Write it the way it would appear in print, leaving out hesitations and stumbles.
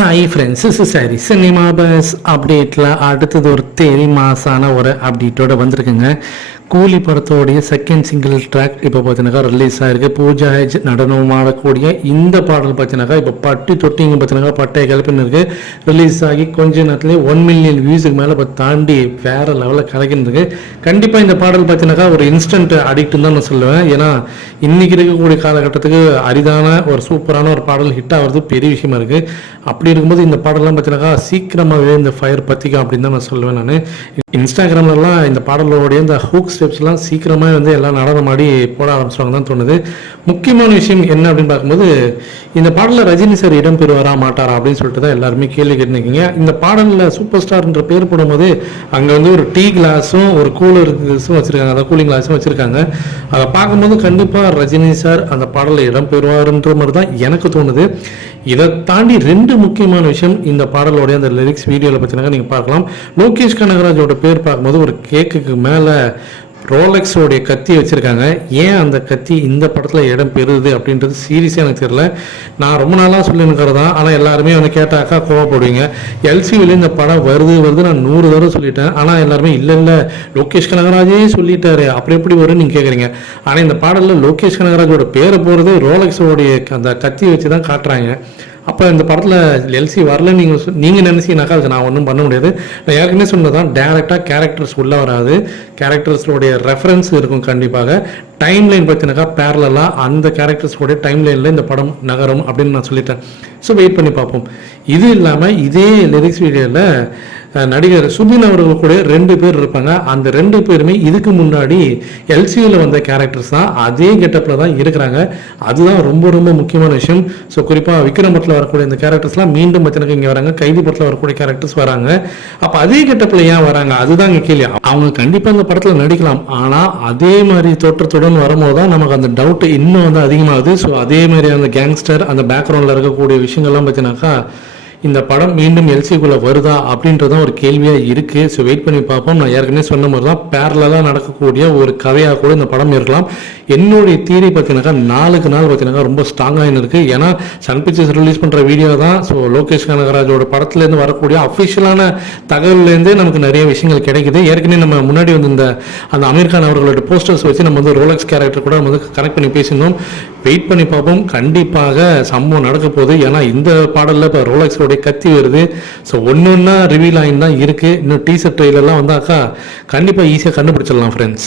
Hi friends, சரி cinema bus அப்டேட்டில் அடுத்தது ஒரு தேரி மாசான ஒரு அப்டேட்டோடு வந்திருக்குங்க. கூலி படத்தோடைய செகண்ட் சிங்கிள் ட்ராக் இப்போ பார்த்தீங்கன்னாக்கா ரிலீஸ் ஆகிருக்கு. பூஜா ஹெஜ் நடனம் ஆடக்கூடிய இந்த பாடல் பார்த்தீங்கன்னாக்கா இப்போ பட்டி தொட்டிங்க பார்த்தீங்கன்னாக்கா பட்டைய கிளப்பின்னு இருக்குது. ரிலீஸ் ஆகி கொஞ்ச நேரத்துலேயே 1 மில்லியன் வியூஸுக்கு மேலே இப்போ தாண்டி வேறு லெவலில் கலக்கின்னு. கண்டிப்பாக இந்த பாடல் பார்த்தீங்கன்னாக்கா ஒரு இன்ஸ்டன்ட் அடிக்ட்னு தான் நான் சொல்லுவேன். ஏன்னா இன்றைக்கி இருக்கக்கூடிய காலகட்டத்துக்கு அரிதான ஒரு சூப்பரான ஒரு பாடல் ஹிட் ஆகிறது பெரிய விஷயமா இருக்குது. அப்படி இருக்கும்போது இந்த பாடலாம் பார்த்தீங்கன்னாக்கா சீக்கிரமாகவே இந்த ஃபயர் பற்றிக்கும் அப்படின்னு தான் நான் சொல்லுவேன். நான் இன்ஸ்டாகிராம்லலாம் இந்த பாடலோடைய இந்த ஹூக் ஸ்டெப்ஸ்லாம் சீக்கிரமாக எல்லாம் நடனமாடி போட ஆரம்பிச்சிடுவாங்க தான் தோணுது. முக்கியமான விஷயம் என்ன அப்படின்னு பார்க்கும்போது இந்த பாடலில் ரஜினி சார் இடம் பெறுவாரா மாட்டாரா அப்படின்னு சொல்லிட்டு தான் எல்லாருமே கேள்வி கேட்டுருக்கீங்க. இந்த பாடலில் சூப்பர் ஸ்டார்ன்ற பேர் போடும்போது அங்கே ஒரு டீ கிளாஸும் ஒரு கூலர் வச்சுருக்காங்க, அதாவது கூலிங் கிளாஸும் வச்சுருக்காங்க. அதை பார்க்கும்போது கண்டிப்பாக ரஜினி சார் அந்த பாடலில் இடம் பெறுவாருன்ற மாதிரி தான் எனக்கு தோணுது. இதை தாண்டி 2 முக்கியமான விஷயம் இந்த பாடலோடைய அந்த லிரிக்ஸ் வீடியோவில் பார்த்தீங்கன்னா நீங்கள் பார்க்கலாம். லோகேஷ் கனகராஜோட பேர் பார்க்கும்போது ஒரு கேக்குக்கு மேலே ரோலெக்ஸோடைய கத்தி வச்சுருக்காங்க. ஏன் அந்த கத்தி இந்த படத்தில் இடம் பெறுது அப்படின்றது சீரியஸாக எனக்கு தெரியல. நான் ரொம்ப நாளாக சொல்லியிருக்கிறது தான். ஆனால் எல்லாருமே கேட்டாக்கா கோவப்படுவீங்க. எல்சிவில இந்த படம் வருது நான் 100 தடவை சொல்லிட்டேன். ஆனால் எல்லாருமே இல்லை லோகேஷ் கனகராஜே சொல்லிட்டாரு அப்படி எப்படி வரும்னு நீங்கள் கேட்குறீங்க. ஆனால் இந்த பாடலில் லோகேஷ் கனகராஜோட பேரை போகிறது ரோலெக்ஸோடைய அந்த கத்தி வச்சு தான் காட்டுறாங்க. அப்போ இந்த படத்தில் எல்சி வரல நீங்கள் நினச்சிங்கனாக்கா அதுக்கு நான் ஒன்றும் பண்ண முடியாது. நான் ஏற்கனவே சொன்னதான் டேரெக்டாக கேரக்டர்ஸ் உள்ளே வராது, கேரக்டர்ஸோடைய ரெஃபரன்ஸ் இருக்கும். கண்டிப்பாக டைம் லைன் பார்த்தீங்கன்னாக்கா பேரலாக அந்த கேரக்டர்ஸோடைய டைம் லைனில் இந்த படம் நகரும் அப்படின்னு நான் சொல்லிட்டேன். ஸோ வெயிட் பண்ணி பார்ப்போம். இது இல்லாமல் இதே லிரிக்ஸ் வீடியோவில் நடிகர் சுபின் அவர்கள் கூட 2 பேர் இருப்பாங்க. அந்த 2 பேருமே இதுக்கு முன்னாடி எல்சியூவில் வந்த கேரக்டர்ஸ் தான், அதே கெட்டப்பில் தான் இருக்கிறாங்க. அதுதான் ரொம்ப ரொம்ப முக்கியமான விஷயம். ஸோ குறிப்பாக விக்ரம் படத்தில் வரக்கூடிய இந்த கேரக்டர்ஸ்லாம் மீண்டும் பார்த்தீங்கன்னா இங்கே வராங்க. கைதி படத்தில் வரக்கூடிய கேரக்டர்ஸ் வராங்க. அப்போ அதே கெட்டப்பில் ஏன் வராங்க அதுதான் இங்கே கேள்வி. அவங்க கண்டிப்பாக அந்த படத்தில் நடிக்கலாம், ஆனால் அதே மாதிரி தோற்றத்துடன் வரும்போது தான் நமக்கு அந்த டவுட் இன்னும் அதிகமாகுது. ஸோ அதே மாதிரி அந்த கேங்ஸ்டர் அந்த பேக்ரவுண்டில் இருக்கக்கூடிய விஷயங்கள்லாம் பார்த்தீங்கன்னாக்கா இந்த படம் மீண்டும் எல்சிக்குள்ளே வருதா அப்படின்றதான் ஒரு கேள்வியாக இருக்குது. ஸோ வெயிட் பண்ணி பார்ப்போம். நான் ஏற்கனவே சொன்ன மாதிரி தான் பேரலாக நடக்கக்கூடிய ஒரு கதையாக கூட இந்த படம் இருக்கலாம். என்னுடைய தியரி பார்த்தீங்கன்னாக்கா 4க்கு நாள் பார்த்தீங்கன்னா ரொம்ப ஸ்ட்ராங்காக இருக்குது. ஏன்னா சன் பிக்சர்ஸ் ரிலீஸ் பண்ணுற வீடியோ தான். ஸோ லோகேஷ் கனகராஜோட படத்துலேருந்து வரக்கூடிய அஃபிஷியலான தகவல்லேருந்தே நமக்கு நிறைய விஷயங்கள் கிடைக்குது. ஏற்கனவே நம்ம முன்னாடி இந்த அந்த அமீர் கான் அவர்களோட போஸ்டர்ஸ் வச்சு நம்ம ரோலெக்ஸ் கேரக்டர் கூட நம்ம கனெக்ட் பண்ணி பேசியிருந்தோம். வெயிட் பண்ணி பார்ப்போம். கண்டிப்பாக சம்பவம் நடக்க போகுது. ஏன்னா இந்த பாடலில் இப்போ ரோலெக்ஸோட கத்தி வருது. ஸோ ஒன்று ரிவீல் ஆகி தான் இருக்குது. இன்னும் டீசர் ட்ரெயிலெல்லாம் வந்தாக்கா கண்டிப்பாக ஈஸியாக கண்டுபிடிச்சிடலாம் ஃப்ரெண்ட்ஸ்.